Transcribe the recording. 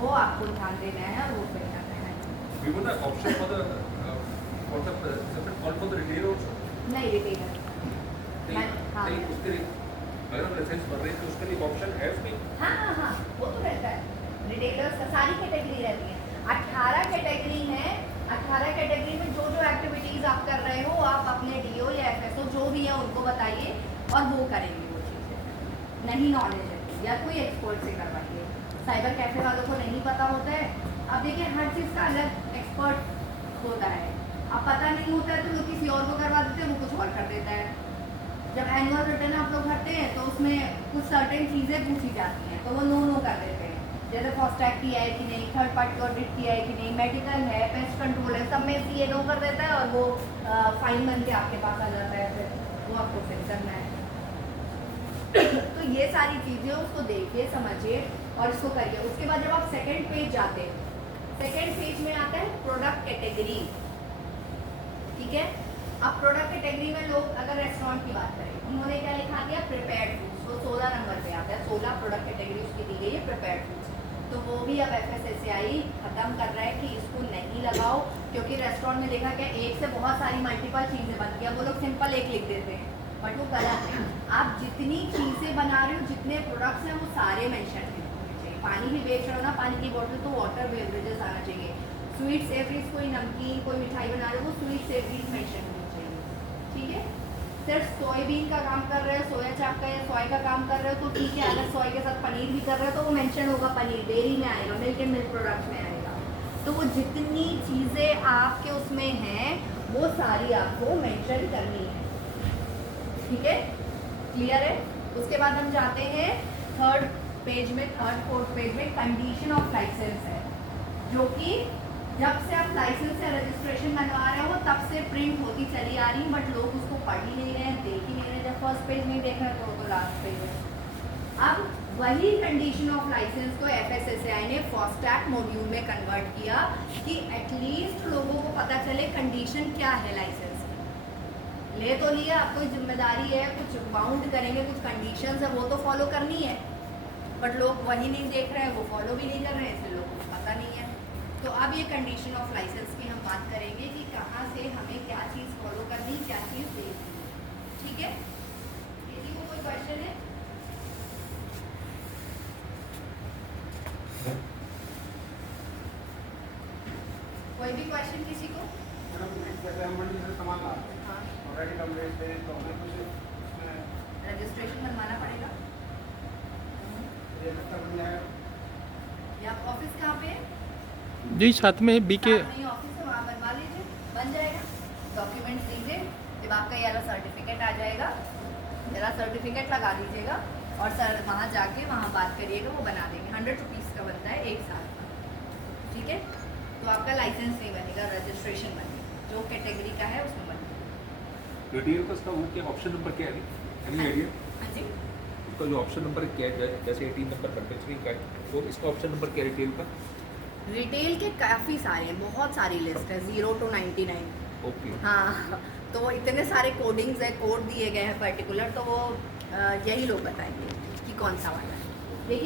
वो आपको ध्यान देना है और वो पे करना है। We want an option for the separate call for the retailer also. नहीं रिटेलर हाँ नहीं उसके लिए अगर हम लाइसेंस भर रहे हैं तो उसके लिए ऑप्शन है उसमें। हाँ हाँ हाँ वो तो रहता है। रिटेलर्स का सारी कैटेगरी रहती है, 18 कैटेगरी है। 18 कैटेगरी में जो जो एक्टिविटीज आप कर रहे हो आप अपने डीओ या एफएसओ जो भी है उनको बताइए और वो करेंगे वो चीज़ें। नहीं नॉलेज है या कोई एक्सपर्ट से करवाइए। साइबर कैफे वालों को नहीं पता होता है। अब देखिए हर चीज़ का अलग एक्सपर्ट होता है। अब पता नहीं होता है तो लोग किसी और को करवा देते हैं, वो कुछ और कर देता है। जब एनुअल रिटर्न आप लोग भरते हैं तो उसमें कुछ सर्टेन चीज़ें पूछी जाती हैं तो वो नो कर देते हैं। जैसे फास्टैग किया है कि नहीं, थर्ड पार्टी ऑडिट किया है कि नहीं, मेडिकल है, पेस्ट कंट्रोल है, सब में सी नो कर देता है और वो फाइन बन के आपके पास आ जाता है। फिर वो आपको फिर करना है। तो ये सारी चीज़ें उसको देखिए समझिए और इसको करिए। उसके बाद जब आप सेकेंड पेज जाते हैं, सेकेंड पेज में आता है प्रोडक्ट कैटेगरी। ठीक है, अब प्रोडक्ट कैटेगरी में लोग अगर रेस्टोरेंट की बात करें, उन्होंने क्या लिखा दिया, प्रिपेयर्ड फूड्स। वो 16 नंबर पे आता है, 16 प्रोडक्ट कैटेगरी उसकी दी गई है प्रिपेयर्ड फूड्स। तो वो भी अब एफएसएसएआई खत्म कर रहा है कि इसको नहीं लगाओ, क्योंकि रेस्टोरेंट में देखा क्या एक से बहुत सारी मल्टीपल चीज़ें बन गया। वो लोग सिंपल एक लिख देते हैं बट वो गलत है। आप जितनी चीज़ें बना रहे हो, जितने प्रोडक्ट्स हैं वो सारे मेंशन होने चाहिए। पानी भी बेच रहे हो ना, पानी की बोतल तो वाटर बेवरेजेस आना चाहिए। स्वीट्स एवरीज, कोई नमकीन कोई मिठाई बना रहे हो वो स्वीट्स एवरीज मेंशन होनी चाहिए। ठीक है, सिर्फ सोयाबीन का काम कर रहे हो, सोया चाप का या सोया का काम कर रहे हो तो ठीक है। अगर सोया के साथ पनीर भी कर रहे हो तो वो मेंशन होगा, पनीर डेयरी में आएगा, मिल्क एंड मिल्क प्रोडक्ट्स में आएगा। तो वो जितनी चीज़ें आपके उसमें हैं वो सारी आपको मेंशन करनी है। ठीक है, क्लियर है। उसके बाद हम जाते हैं थर्ड पेज में, थर्ड फोर्थ पेज में कंडीशन ऑफ लाइसेंस है, जो कि जब से आप लाइसेंस या रजिस्ट्रेशन बनवा रहे हो तब से प्रिंट होती चली आ रही, बट लोग उसको पढ़ ही नहीं रहे हैं, देख ही नहीं रहे। जब फर्स्ट पेज नहीं देख रहे तो लास्ट पेज है। अब वही कंडीशन ऑफ लाइसेंस को एफएसएसएआई ने फास्टैग मॉड्यूल में कन्वर्ट किया कि एटलीस्ट लोगों को पता चले कंडीशन क्या है लाइसेंस की। ले तो लिया, अब कोई जिम्मेदारी है, कुछ बाउंड करेंगे, कुछ कंडीशंस है वो तो फॉलो करनी है, बट लोग वही नहीं देख रहे हैं, वो फॉलो भी नहीं कर रहे हैं, इसलिए लोगों को पता नहीं है। तो अब ये कंडीशन ऑफ लाइसेंस की हम बात करेंगे कि कहाँ से हमें क्या चीज़ फॉलो करनी, क्या चीज़ देखनी है। ठीक है, किसी को कोई क्वेश्चन है? कोई भी क्वेश्चन किसी को? जैसे हम मंडी से सामान लाते हैं, हाँ, ऑलरेडी हम बेचते हैं तो हमें कुछ उसमें रजिस्ट्रेशन बनवाना पड़ेगा। ये लगता बन जाएगा। या ऑफिस कहाँ पे है? जी साथ में बीके सामने ही ऑफिस है, वहाँ बनवा लीजिए, बन जाएगा। डॉक्यूमेंट्स दीजिए, जब आपका ये वाला सर्टिफिकेट आ जाएगा, मेरा सर्टिफिकेट लगा दीजिएगा और सर वहाँ जाके वहाँ बात करिएगा, वो बना देंगे। 100 रुपीज़ का बनता है 1 साल का। ठीक है, तो आपका लाइसेंस नहीं बनेगा, रजिस्ट्रेशन बनेगा, जो कैटेगरी का है उसमें बनेगा। रिटेल का उसका वो क्या ऑप्शन नंबर क्या है, एनी आइडिया? हाँ जी, उसका जो ऑप्शन नंबर क्या है, जैसे 18 नंबर कंपल्सरी का है, तो इसका ऑप्शन नंबर क्या है रिटेल का? रिटेल के काफ़ी सारे हैं, बहुत सारी लिस्ट है, 0 to 99। ओके, हाँ, तो वो इतने सारे कोडिंग्स है, कोड दिए गए हैं पर्टिकुलर, तो वो यही लोग बताएंगे कि कौन सा वाला है। देखिए